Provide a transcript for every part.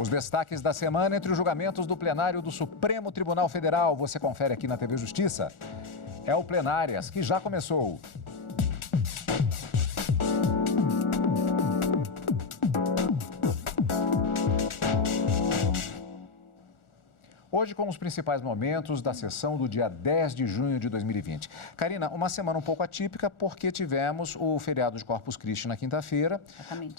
Os destaques da semana entre os julgamentos do plenário do Supremo Tribunal Federal. Você confere aqui na TV Justiça. É o Plenárias, que já começou. Hoje com os principais momentos da sessão do dia 10 de junho de 2020. Karina, uma semana um pouco atípica porque tivemos o feriado de Corpus Christi na quinta-feira,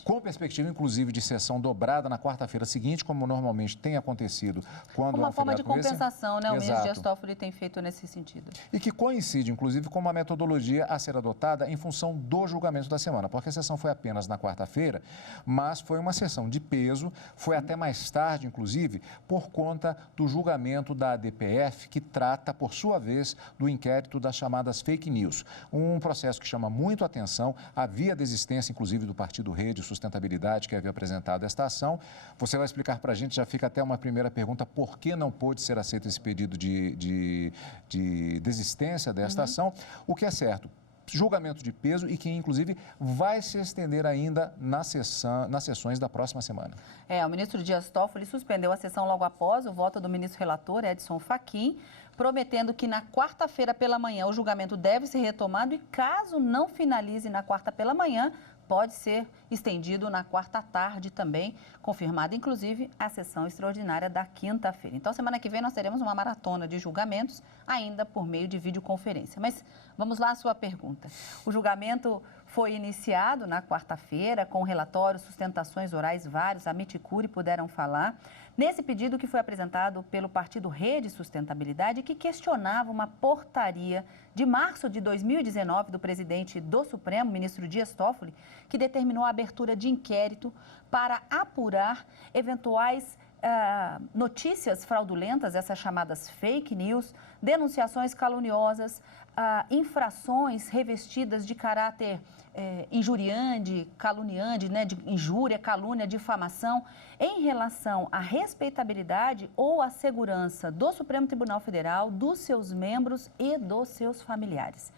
com perspectiva inclusive de sessão dobrada na quarta-feira seguinte, como normalmente tem acontecido quando uma forma de compensação, né? O ministro Dias Toffoli tem feito nesse sentido. E que coincide, inclusive, com uma metodologia a ser adotada em função do julgamento da semana, porque a sessão foi apenas na quarta-feira, mas foi uma sessão de peso, foi até mais tarde, inclusive, por conta do julgamento da ADPF, que trata, por sua vez, do inquérito das chamadas fake news. Um processo que chama muito atenção, havia desistência, inclusive, do Partido Rede Sustentabilidade, que havia apresentado esta ação. Você vai explicar para a gente, já fica até uma primeira pergunta, por que não pôde ser aceito esse pedido de desistência desta ação? O que é certo? Julgamento de peso e que, inclusive, vai se estender ainda nas sessões da próxima semana. O ministro Dias Toffoli suspendeu a sessão logo após o voto do ministro relator, Edson Fachin, prometendo que na quarta-feira pela manhã o julgamento deve ser retomado e, caso não finalize na quarta pela manhã, pode ser estendido na quarta tarde também, confirmada, inclusive, a sessão extraordinária da quinta-feira. Então, semana que vem nós teremos uma maratona de julgamentos, ainda por meio de videoconferência. Mas vamos lá à sua pergunta. O julgamento foi iniciado na quarta-feira, com relatórios, sustentações orais vários, a Miticuri puderam falar, nesse pedido que foi apresentado pelo Partido Rede Sustentabilidade, que questionava uma portaria de março de 2019 do presidente do Supremo, ministro Dias Toffoli, que determinou a abertura de inquérito para apurar eventuais notícias fraudulentas, essas chamadas fake news, denunciações caluniosas, infrações revestidas de caráter injuriante, caluniante, né, de injúria, calúnia, difamação, em relação à respeitabilidade ou à segurança do Supremo Tribunal Federal, dos seus membros e dos seus familiares.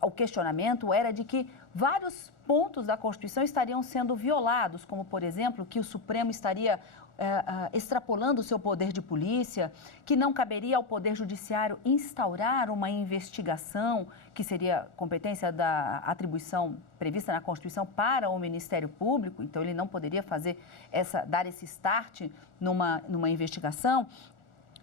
O questionamento era de que vários pontos da Constituição estariam sendo violados, como, por exemplo, que o Supremo estaria extrapolando o seu poder de polícia, que não caberia ao Poder Judiciário instaurar uma investigação, que seria competência da atribuição prevista na Constituição para o Ministério Público, então ele não poderia dar esse start numa investigação.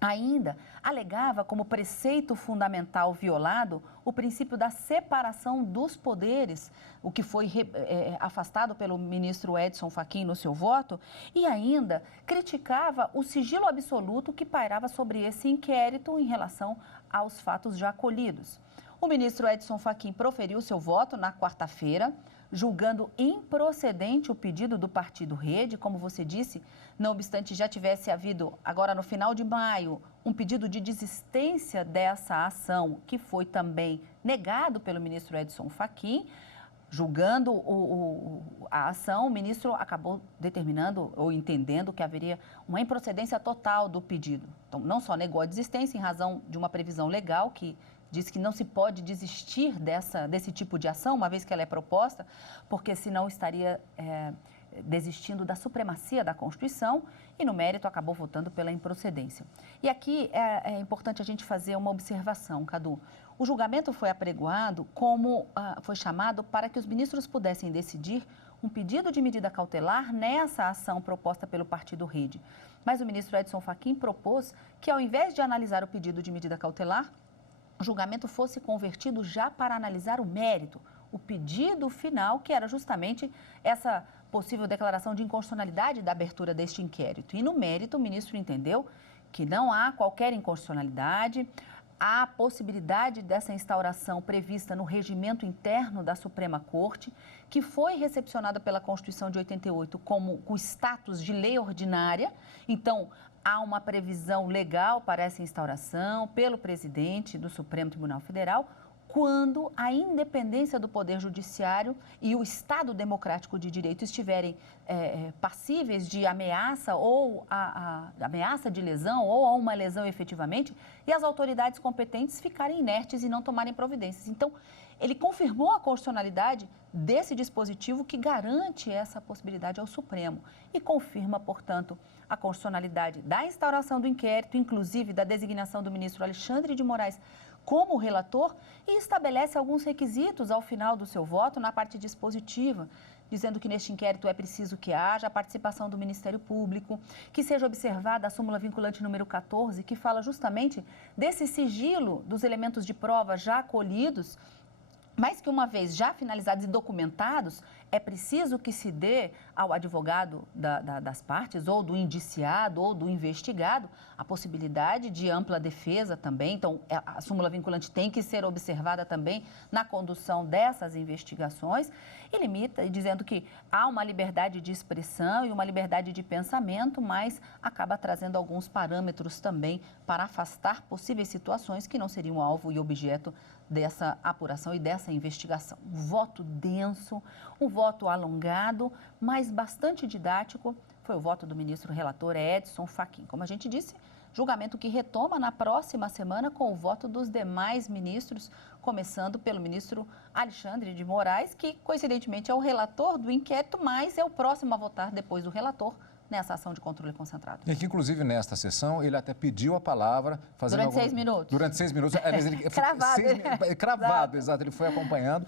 Ainda alegava como preceito fundamental violado o princípio da separação dos poderes, o que foi afastado pelo ministro Edson Fachin no seu voto, e ainda criticava o sigilo absoluto que pairava sobre esse inquérito em relação aos fatos já colhidos. O ministro Edson Fachin proferiu seu voto na quarta-feira, julgando improcedente o pedido do Partido Rede, como você disse, não obstante já tivesse havido, agora no final de maio, um pedido de desistência dessa ação, que foi também negado pelo ministro Edson Fachin. Julgando a ação, o ministro acabou determinando ou entendendo que haveria uma improcedência total do pedido. Então, não só negou a desistência em razão de uma previsão legal que diz que não se pode desistir desse tipo de ação, uma vez que ela é proposta, porque senão estaria desistindo da supremacia da Constituição e, no mérito, acabou votando pela improcedência. E aqui é importante a gente fazer uma observação, Cadu. O julgamento foi apregoado como foi chamado para que os ministros pudessem decidir um pedido de medida cautelar nessa ação proposta pelo Partido Rede. Mas o ministro Edson Fachin propôs que, ao invés de analisar o pedido de medida cautelar, o julgamento fosse convertido já para analisar o mérito, o pedido final, que era justamente essa possível declaração de inconstitucionalidade da abertura deste inquérito. E no mérito, o ministro entendeu que não há qualquer inconstitucionalidade, há possibilidade dessa instauração prevista no regimento interno da Suprema Corte, que foi recepcionada pela Constituição de 88 como com status de lei ordinária. Então, há uma previsão legal para essa instauração pelo presidente do Supremo Tribunal Federal, quando a independência do Poder Judiciário e o Estado Democrático de Direito estiverem passíveis de ameaça ou a ameaça de lesão ou a uma lesão efetivamente, e as autoridades competentes ficarem inertes e não tomarem providências. Então, ele confirmou a constitucionalidade desse dispositivo que garante essa possibilidade ao Supremo e confirma, portanto, a constitucionalidade da instauração do inquérito, inclusive da designação do ministro Alexandre de Moraes como relator, e estabelece alguns requisitos ao final do seu voto na parte dispositiva, dizendo que neste inquérito é preciso que haja a participação do Ministério Público, que seja observada a súmula vinculante número 14, que fala justamente desse sigilo dos elementos de prova já colhidos, mas que uma vez já finalizados e documentados, é preciso que se dê ao advogado das partes, ou do indiciado, ou do investigado, a possibilidade de ampla defesa também. Então, a súmula vinculante tem que ser observada também na condução dessas investigações e limita, dizendo que há uma liberdade de expressão e uma liberdade de pensamento, mas acaba trazendo alguns parâmetros também para afastar possíveis situações que não seriam alvo e objeto dessa apuração e dessa investigação. Um voto denso, um voto alongado, mas bastante didático, foi o voto do ministro relator Edson Fachin. Como a gente disse, julgamento que retoma na próxima semana com o voto dos demais ministros, começando pelo ministro Alexandre de Moraes, que coincidentemente é o relator do inquérito, mas é o próximo a votar depois do relator nessa ação de controle concentrado. E que, inclusive, nesta sessão, ele até pediu a palavra... Durante 6 minutos. Durante 6 minutos. Cravado. Cravado, exato. Ele foi acompanhando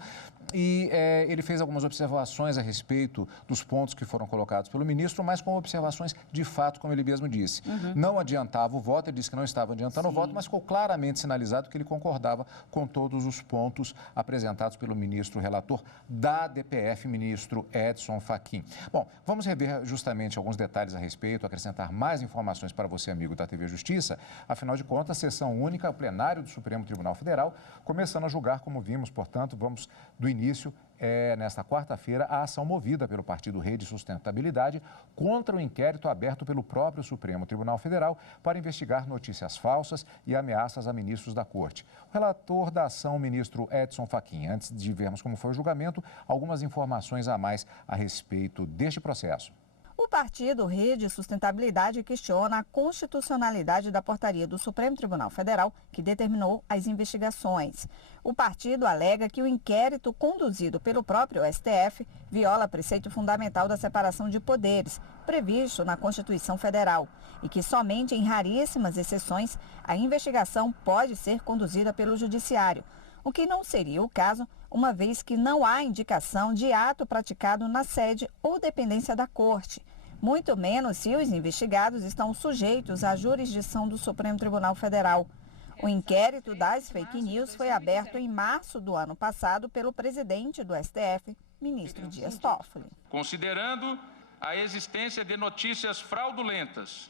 e ele fez algumas observações a respeito dos pontos que foram colocados pelo ministro, mas com observações de fato, como ele mesmo disse. Não adiantava o voto, ele disse que não estava adiantando o voto, mas ficou claramente sinalizado que ele concordava com todos os pontos apresentados pelo ministro relator da DPF, ministro Edson Fachin. Bom, vamos rever justamente alguns detalhes a respeito, acrescentar mais informações para você, amigo da TV Justiça. Afinal de contas, sessão única, o plenário do Supremo Tribunal Federal, começando a julgar, como vimos, portanto, vamos do início, nesta quarta-feira, a ação movida pelo Partido Rede Sustentabilidade contra o inquérito aberto pelo próprio Supremo Tribunal Federal para investigar notícias falsas e ameaças a ministros da Corte. O relator da ação, o ministro Edson Fachin. Antes de vermos como foi o julgamento, algumas informações a mais a respeito deste processo. O partido Rede Sustentabilidade questiona a constitucionalidade da portaria do Supremo Tribunal Federal que determinou as investigações. O partido alega que o inquérito conduzido pelo próprio STF viola preceito fundamental da separação de poderes, previsto na Constituição Federal, e que somente em raríssimas exceções a investigação pode ser conduzida pelo Judiciário, o que não seria o caso, uma vez que não há indicação de ato praticado na sede ou dependência da Corte, muito menos se os investigados estão sujeitos à jurisdição do Supremo Tribunal Federal. O inquérito das fake news foi aberto em março do ano passado pelo presidente do STF, ministro Dias Toffoli. Considerando a existência de notícias fraudulentas,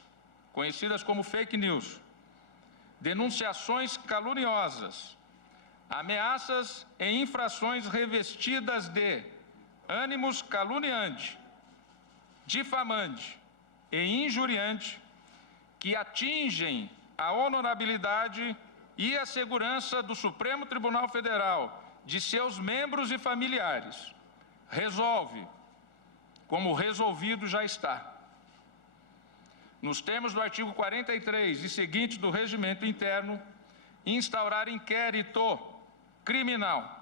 conhecidas como fake news, denunciações caluniosas, ameaças e infrações revestidas de ânimos caluniante, difamante e injuriante, que atingem a honorabilidade e a segurança do Supremo Tribunal Federal, de seus membros e familiares, resolve, como resolvido já está, nos termos do artigo 43 e seguintes do Regimento Interno, instaurar inquérito criminal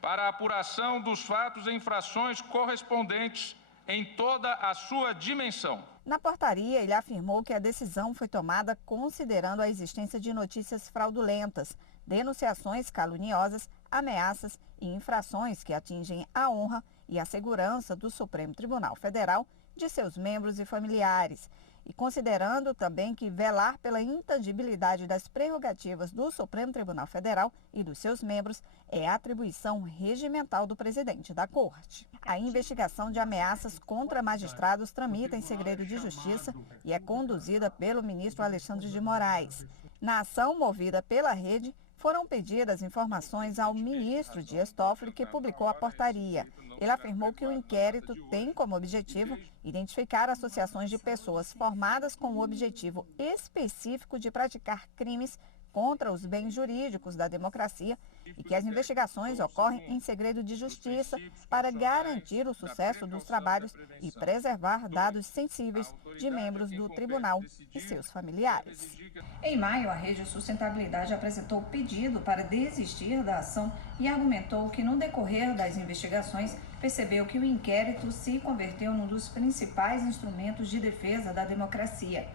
para a apuração dos fatos e infrações correspondentes em toda a sua dimensão. Na portaria, ele afirmou que a decisão foi tomada considerando a existência de notícias fraudulentas, denunciações caluniosas, ameaças e infrações que atingem a honra e a segurança do Supremo Tribunal Federal, de seus membros e familiares. E considerando também que velar pela intangibilidade das prerrogativas do Supremo Tribunal Federal e dos seus membros é atribuição regimental do presidente da Corte. A investigação de ameaças contra magistrados tramita em segredo de justiça e é conduzida pelo ministro Alexandre de Moraes. Na ação movida pela rede, foram pedidas informações ao ministro Dias Toffoli, que publicou a portaria. Ele afirmou que o inquérito tem como objetivo identificar associações de pessoas formadas com o objetivo específico de praticar crimes contra os bens jurídicos da democracia e que as investigações ocorrem em segredo de justiça para garantir o sucesso dos trabalhos e preservar dados sensíveis de membros do tribunal e seus familiares. Em maio, a Rede Sustentabilidade apresentou pedido para desistir da ação e argumentou que no decorrer das investigações percebeu que o inquérito se converteu num dos principais instrumentos de defesa da democracia.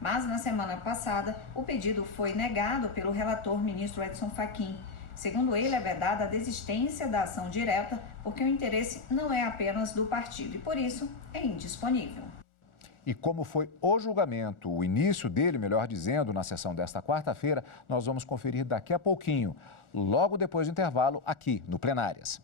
Mas na semana passada, o pedido foi negado pelo relator ministro Edson Fachin. Segundo ele, é vedada a desistência da ação direta, porque o interesse não é apenas do partido e, por isso, é indisponível. E como foi o julgamento, o início dele, melhor dizendo, na sessão desta quarta-feira, nós vamos conferir daqui a pouquinho, logo depois do intervalo, aqui no Plenárias.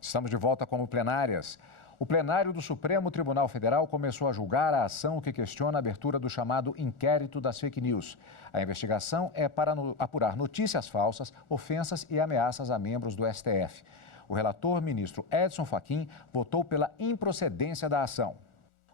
Estamos de volta com o Plenárias. O plenário do Supremo Tribunal Federal começou a julgar a ação que questiona a abertura do chamado inquérito das fake news. A investigação é para apurar notícias falsas, ofensas e ameaças a membros do STF. O relator, ministro Edson Fachin, votou pela improcedência da ação.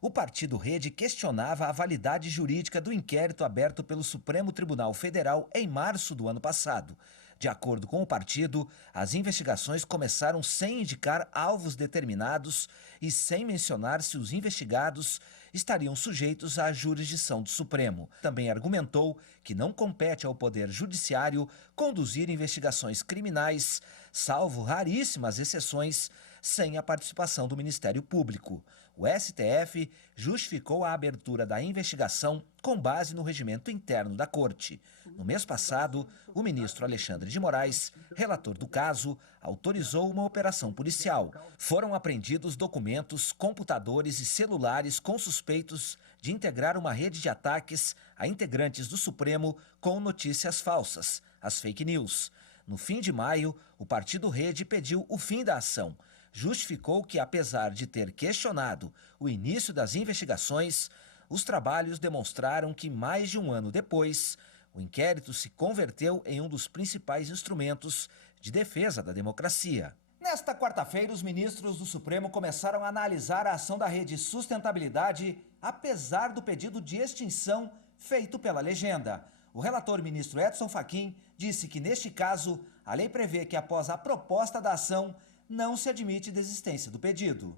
O partido Rede questionava a validade jurídica do inquérito aberto pelo Supremo Tribunal Federal em março do ano passado. De acordo com o partido, as investigações começaram sem indicar alvos determinados e sem mencionar se os investigados estariam sujeitos à jurisdição do Supremo. Também argumentou que não compete ao Poder Judiciário conduzir investigações criminais, salvo raríssimas exceções, sem a participação do Ministério Público. O STF justificou a abertura da investigação com base no regimento interno da Corte. No mês passado, o ministro Alexandre de Moraes, relator do caso, autorizou uma operação policial. Foram apreendidos documentos, computadores e celulares com suspeitos de integrar uma rede de ataques a integrantes do Supremo com notícias falsas, as fake news. No fim de maio, o partido Rede pediu o fim da ação. Justificou que, apesar de ter questionado o início das investigações, os trabalhos demonstraram que, mais de um ano depois, o inquérito se converteu em um dos principais instrumentos de defesa da democracia. Nesta quarta-feira, os ministros do Supremo começaram a analisar a ação da Rede Sustentabilidade, apesar do pedido de extinção feito pela legenda. O relator ministro Edson Fachin disse que, neste caso, a lei prevê que, após a proposta da ação, não se admite desistência do pedido.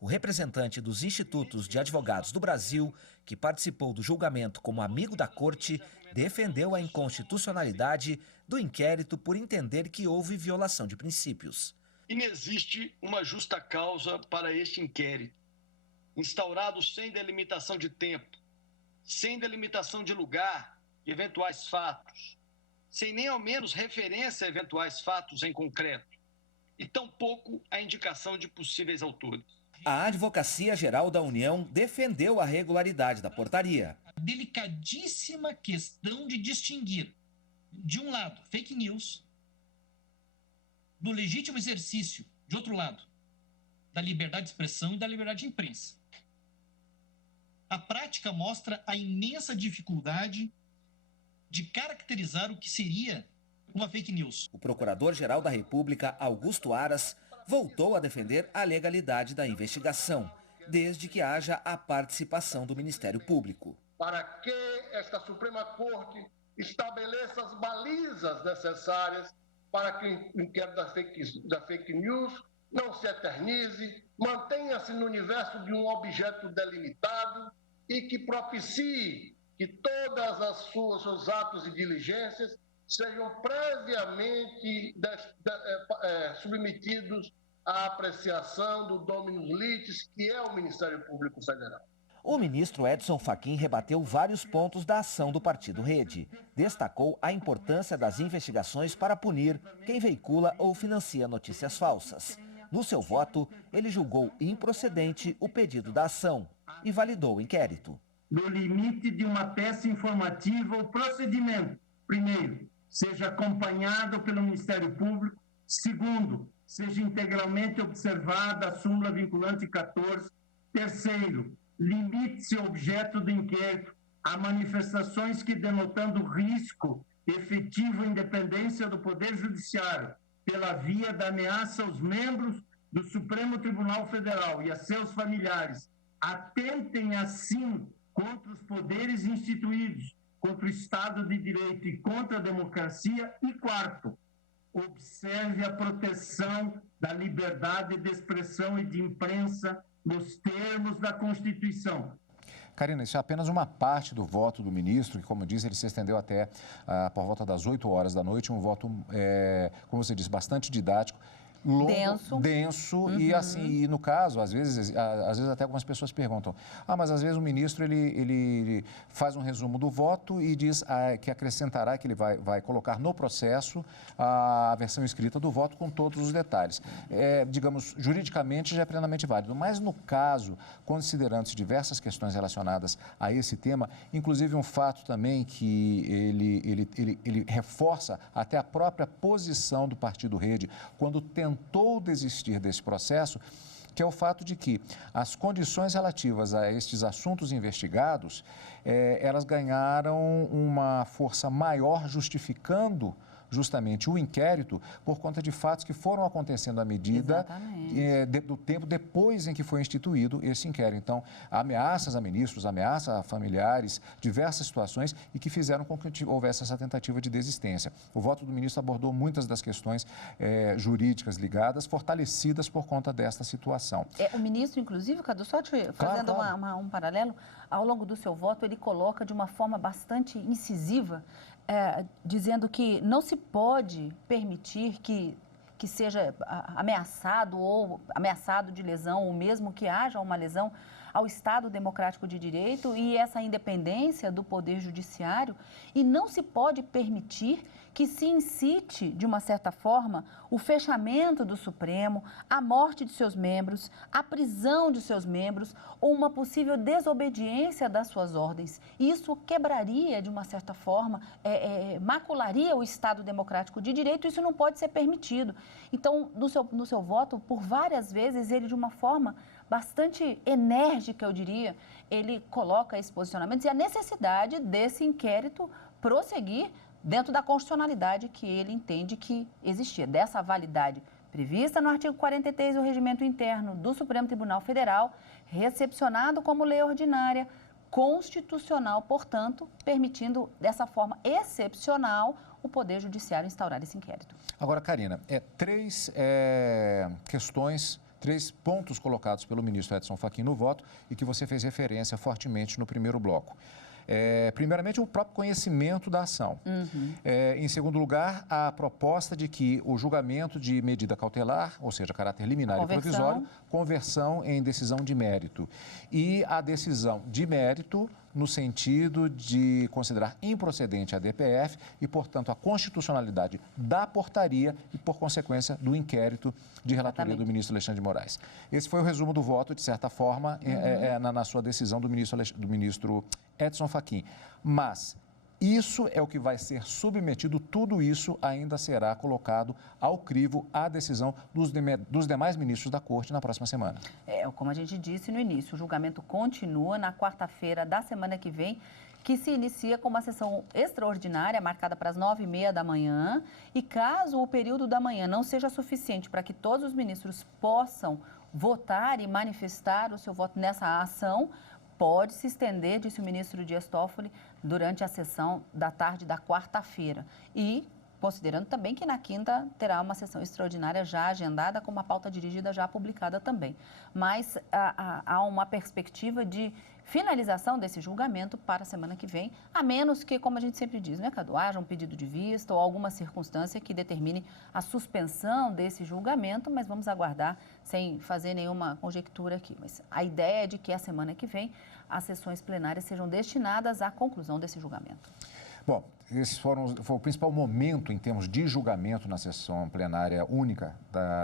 O representante dos Institutos de Advogados do Brasil, que participou do julgamento como amigo da Corte, defendeu a inconstitucionalidade do inquérito por entender que houve violação de princípios. Inexiste uma justa causa para este inquérito, instaurado sem delimitação de tempo, sem delimitação de lugar e eventuais fatos, sem nem ao menos referência a eventuais fatos em concreto, e tampouco a indicação de possíveis autores. A Advocacia Geral da União defendeu a regularidade da portaria. A delicadíssima questão de distinguir, de um lado, fake news, do legítimo exercício, de outro lado, da liberdade de expressão e da liberdade de imprensa. A prática mostra a imensa dificuldade de caracterizar o que seria uma fake news. O Procurador-Geral da República, Augusto Aras, voltou a defender a legalidade da investigação, desde que haja a participação do Ministério Público. Para que esta Suprema Corte estabeleça as balizas necessárias para que o inquérito da fake news não se eternize, mantenha-se no universo de um objeto delimitado e que propicie que todas as seus atos e diligências sejam previamente submetidos à apreciação do Dominus Litis, que é o Ministério Público Federal. O ministro Edson Fachin rebateu vários pontos da ação do Partido Rede. Destacou a importância das investigações para punir quem veicula ou financia notícias falsas. No seu voto, ele julgou improcedente o pedido da ação e validou o inquérito. No limite de uma peça informativa, o procedimento, primeiro, seja acompanhado pelo Ministério Público. Segundo, seja integralmente observada a súmula vinculante 14. Terceiro, limite-se o objeto do inquérito há manifestações que, denotando risco efetivo à independência do Poder Judiciário pela via da ameaça aos membros do Supremo Tribunal Federal e a seus familiares, atentem assim contra os poderes instituídos, contra o Estado de Direito e contra a democracia. E quarto, observe a proteção da liberdade de expressão e de imprensa nos termos da Constituição. Karina, isso é apenas uma parte do voto do ministro, que, como eu disse, ele se estendeu até por volta das 8 horas da noite, um voto, como você disse, bastante didático, longo, denso e assim, e no caso, às vezes até algumas pessoas perguntam, mas às vezes o ministro ele faz um resumo do voto e diz que acrescentará, que ele vai colocar no processo a versão escrita do voto com todos os detalhes. Digamos, juridicamente já é plenamente válido, mas no caso, considerando-se diversas questões relacionadas a esse tema, inclusive um fato também que ele reforça até a própria posição do Partido Rede, quando tentou desistir desse processo, que é o fato de que as condições relativas a estes assuntos investigados, elas ganharam uma força maior, justificando justamente o inquérito por conta de fatos que foram acontecendo à medida do tempo depois em que foi instituído esse inquérito. Então, ameaças a ministros, ameaças a familiares, diversas situações e que fizeram com que houvesse essa tentativa de desistência. O voto do ministro abordou muitas das questões jurídicas ligadas, fortalecidas por conta desta situação. O ministro, inclusive, Cadu, só te fazendo um paralelo, ao longo do seu voto, ele coloca de uma forma bastante incisiva, dizendo que não se pode permitir que seja ameaçado ou ameaçado de lesão, ou mesmo que haja uma lesão ao Estado Democrático de Direito e essa independência do Poder Judiciário, e não se pode permitir que se incite, de uma certa forma, o fechamento do Supremo, a morte de seus membros, a prisão de seus membros ou uma possível desobediência das suas ordens. Isso quebraria, de uma certa forma, macularia o Estado Democrático de Direito, isso não pode ser permitido. Então, no seu voto, por várias vezes, ele, de uma forma bastante enérgica, eu diria, ele coloca esse posicionamento e a necessidade desse inquérito prosseguir dentro da constitucionalidade que ele entende que existia, dessa validade prevista no artigo 43 do Regimento Interno do Supremo Tribunal Federal, recepcionado como lei ordinária, constitucional, portanto, permitindo dessa forma excepcional o Poder Judiciário instaurar esse inquérito. Agora, Karina, três pontos colocados pelo ministro Edson Fachin no voto e que você fez referência fortemente no primeiro bloco. Primeiramente, o próprio conhecimento da ação. Em segundo lugar, a proposta de que o julgamento de medida cautelar, ou seja, caráter liminar e provisório, conversão em decisão de mérito. E a decisão de mérito no sentido de considerar improcedente a DPF e, portanto, a constitucionalidade da portaria e, por consequência, do inquérito de relatoria do ministro Alexandre de Moraes. Esse foi o resumo do voto, de certa forma, na sua decisão do ministro Edson Fachin. Mas isso é o que vai ser submetido, tudo isso ainda será colocado ao crivo à decisão dos demais ministros da Corte na próxima semana. Como a gente disse no início, o julgamento continua na quarta-feira da semana que vem, que se inicia com uma sessão extraordinária marcada para as 9h30 da manhã. E caso o período da manhã não seja suficiente para que todos os ministros possam votar e manifestar o seu voto nessa ação, pode se estender, disse o ministro Dias Toffoli, durante a sessão da tarde da quarta-feira. E considerando também que na quinta terá uma sessão extraordinária já agendada, com uma pauta dirigida já publicada também. Mas há uma perspectiva de finalização desse julgamento para a semana que vem, a menos que, como a gente sempre diz, né, Cadu, haja um pedido de vista ou alguma circunstância que determine a suspensão desse julgamento, mas vamos aguardar sem fazer nenhuma conjectura aqui. Mas a ideia é de que a semana que vem as sessões plenárias sejam destinadas à conclusão desse julgamento. Bom, esse foi o principal momento em termos de julgamento na sessão plenária única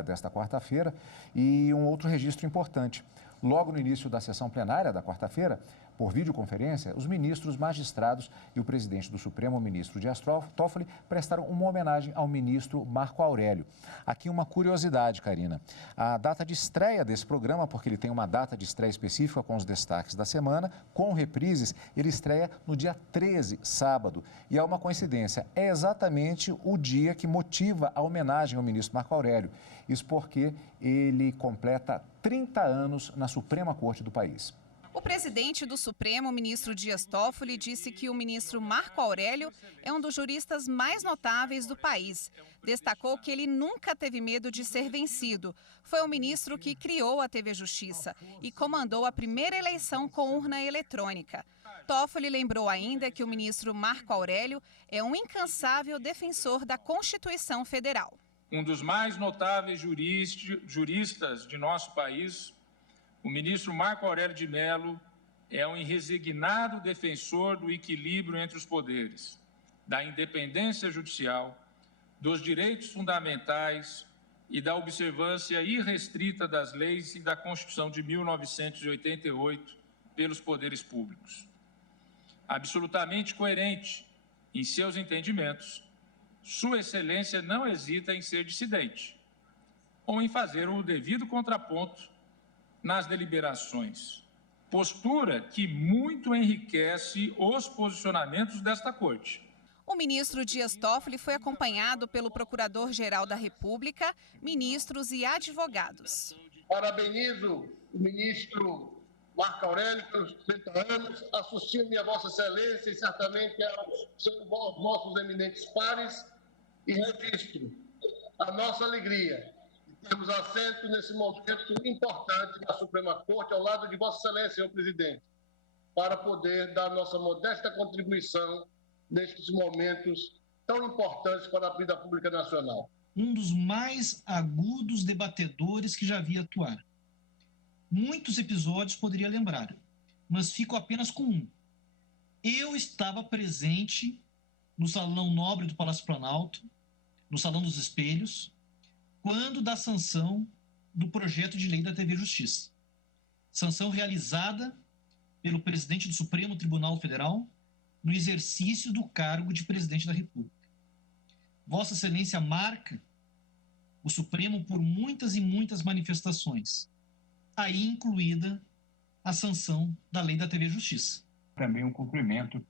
desta quarta-feira. E um outro registro importante. Logo no início da sessão plenária da quarta-feira, Por videoconferência, os ministros, magistrados e o presidente do Supremo, o ministro Dias Toffoli, prestaram uma homenagem ao ministro Marco Aurélio. Aqui uma curiosidade, Karina. A data de estreia desse programa, porque ele tem uma data de estreia específica com os destaques da semana, com reprises, ele estreia no dia 13, sábado. E é uma coincidência, é exatamente o dia que motiva a homenagem ao ministro Marco Aurélio. Isso porque ele completa 30 anos na Suprema Corte do país. O presidente do Supremo, o ministro Dias Toffoli, disse que o ministro Marco Aurélio é um dos juristas mais notáveis do país. Destacou que ele nunca teve medo de ser vencido. Foi o ministro que criou a TV Justiça e comandou a primeira eleição com urna eletrônica. Toffoli lembrou ainda que o ministro Marco Aurélio é um incansável defensor da Constituição Federal. Um dos mais notáveis juristas de nosso país, o ministro Marco Aurélio de Mello é um irresignado defensor do equilíbrio entre os poderes, da independência judicial, dos direitos fundamentais e da observância irrestrita das leis e da Constituição de 1988 pelos poderes públicos. Absolutamente coerente em seus entendimentos, Sua Excelência não hesita em ser dissidente ou em fazer o devido contraponto nas deliberações, postura que muito enriquece os posicionamentos desta Corte. O ministro Dias Toffoli foi acompanhado pelo Procurador-Geral da República, ministros e advogados. Parabenizo o ministro Marco Aurélio pelos 30 anos, associo-me a Vossa Excelência e certamente aos nossos eminentes pares e registro a nossa alegria. Temos assento nesse momento importante da Suprema Corte, ao lado de Vossa Excelência, senhor presidente, para poder dar nossa modesta contribuição nestes momentos tão importantes para a vida pública nacional. Um dos mais agudos debatedores que já vi atuar. Muitos episódios poderia lembrar, mas fico apenas com um. Eu estava presente no Salão Nobre do Palácio Planalto, no Salão dos Espelhos, quando da sanção do projeto de lei da TV Justiça. Sanção realizada pelo presidente do Supremo Tribunal Federal no exercício do cargo de presidente da República. Vossa Excelência marca o Supremo por muitas e muitas manifestações, aí incluída a sanção da lei da TV Justiça. Também um cumprimento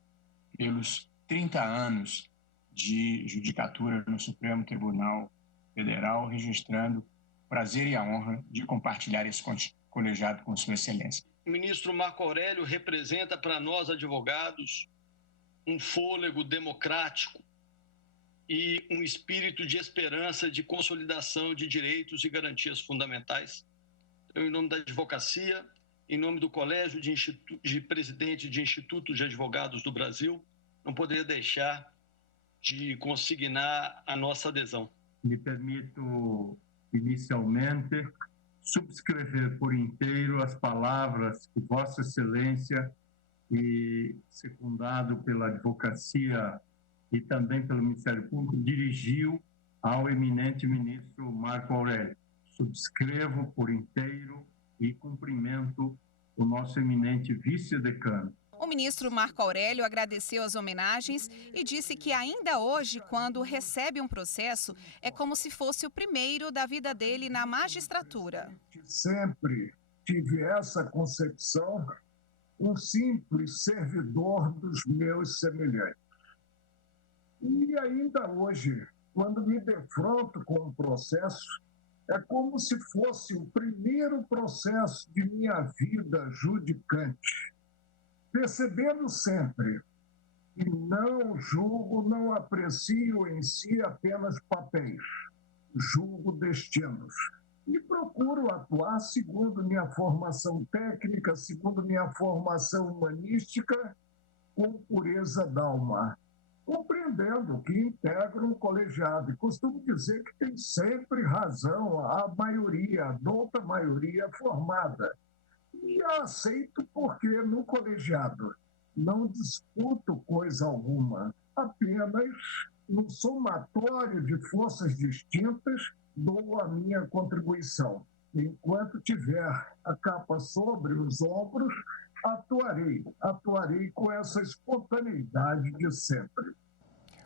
pelos 30 anos de judicatura no Supremo Tribunal Federal, registrando o prazer e a honra de compartilhar esse colegiado com Sua Excelência. O ministro Marco Aurélio representa para nós, advogados, um fôlego democrático e um espírito de esperança, de consolidação de direitos e garantias fundamentais. Eu, em nome da advocacia, em nome do Colégio de Presidentes de Institutos de Advogados do Brasil, não poderia deixar de consignar a nossa adesão. Me permito, inicialmente, subscrever por inteiro as palavras que Vossa Excelência, e secundado pela advocacia e também pelo Ministério Público, dirigiu ao eminente ministro Marco Aurélio. Subscrevo por inteiro e cumprimento o nosso eminente vice-decano. O ministro Marco Aurélio agradeceu as homenagens e disse que ainda hoje, quando recebe um processo, é como se fosse o primeiro da vida dele na magistratura. Sempre tive essa concepção, um simples servidor dos meus semelhantes. E ainda hoje, quando me defronto com um processo, é como se fosse o primeiro processo de minha vida judicante. Percebendo sempre que não julgo, não aprecio em si apenas papéis, julgo destinos. E procuro atuar segundo minha formação técnica, segundo minha formação humanística, com pureza d'alma, compreendendo que integro um colegiado. E costumo dizer que tem sempre razão a maioria, a douta maioria formada. E aceito porque no colegiado não disputo coisa alguma, apenas no somatório de forças distintas dou a minha contribuição. Enquanto tiver a capa sobre os ombros, atuarei com essa espontaneidade de sempre.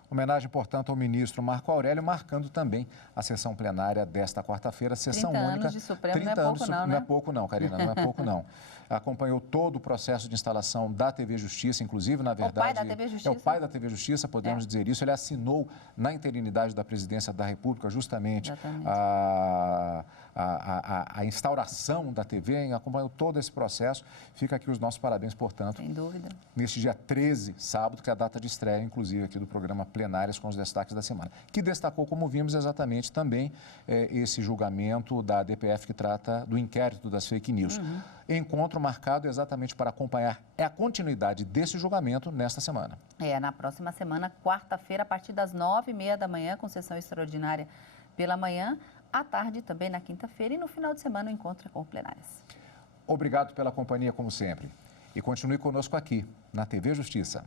Homenagem, portanto, ao ministro Marco Aurélio, marcando também a sessão plenária desta quarta-feira, sessão 30 única. anos de Supremo não é pouco não, né? Não é pouco não, Karina, não é pouco não. Acompanhou todo o processo de instalação da TV Justiça, inclusive, na verdade... O pai da TV Justiça. É o pai da TV Justiça, podemos dizer isso. Ele assinou na interinidade da Presidência da República justamente a instauração da TV, acompanhou todo esse processo. Fica aqui os nossos parabéns, portanto. Sem dúvida. Neste dia 13, sábado, que é a data de estreia, inclusive, aqui do programa Plenárias com os destaques da semana. Que destacou, como vimos, exatamente também esse julgamento da DPF que trata do inquérito das fake news. Encontro marcado exatamente para acompanhar a continuidade desse julgamento nesta semana. Na próxima semana, quarta-feira, a partir das 9h30 da manhã, com sessão extraordinária pela manhã, à tarde também na quinta-feira e no final de semana o encontro é com plenárias. Obrigado pela companhia, como sempre. E continue conosco aqui, na TV Justiça.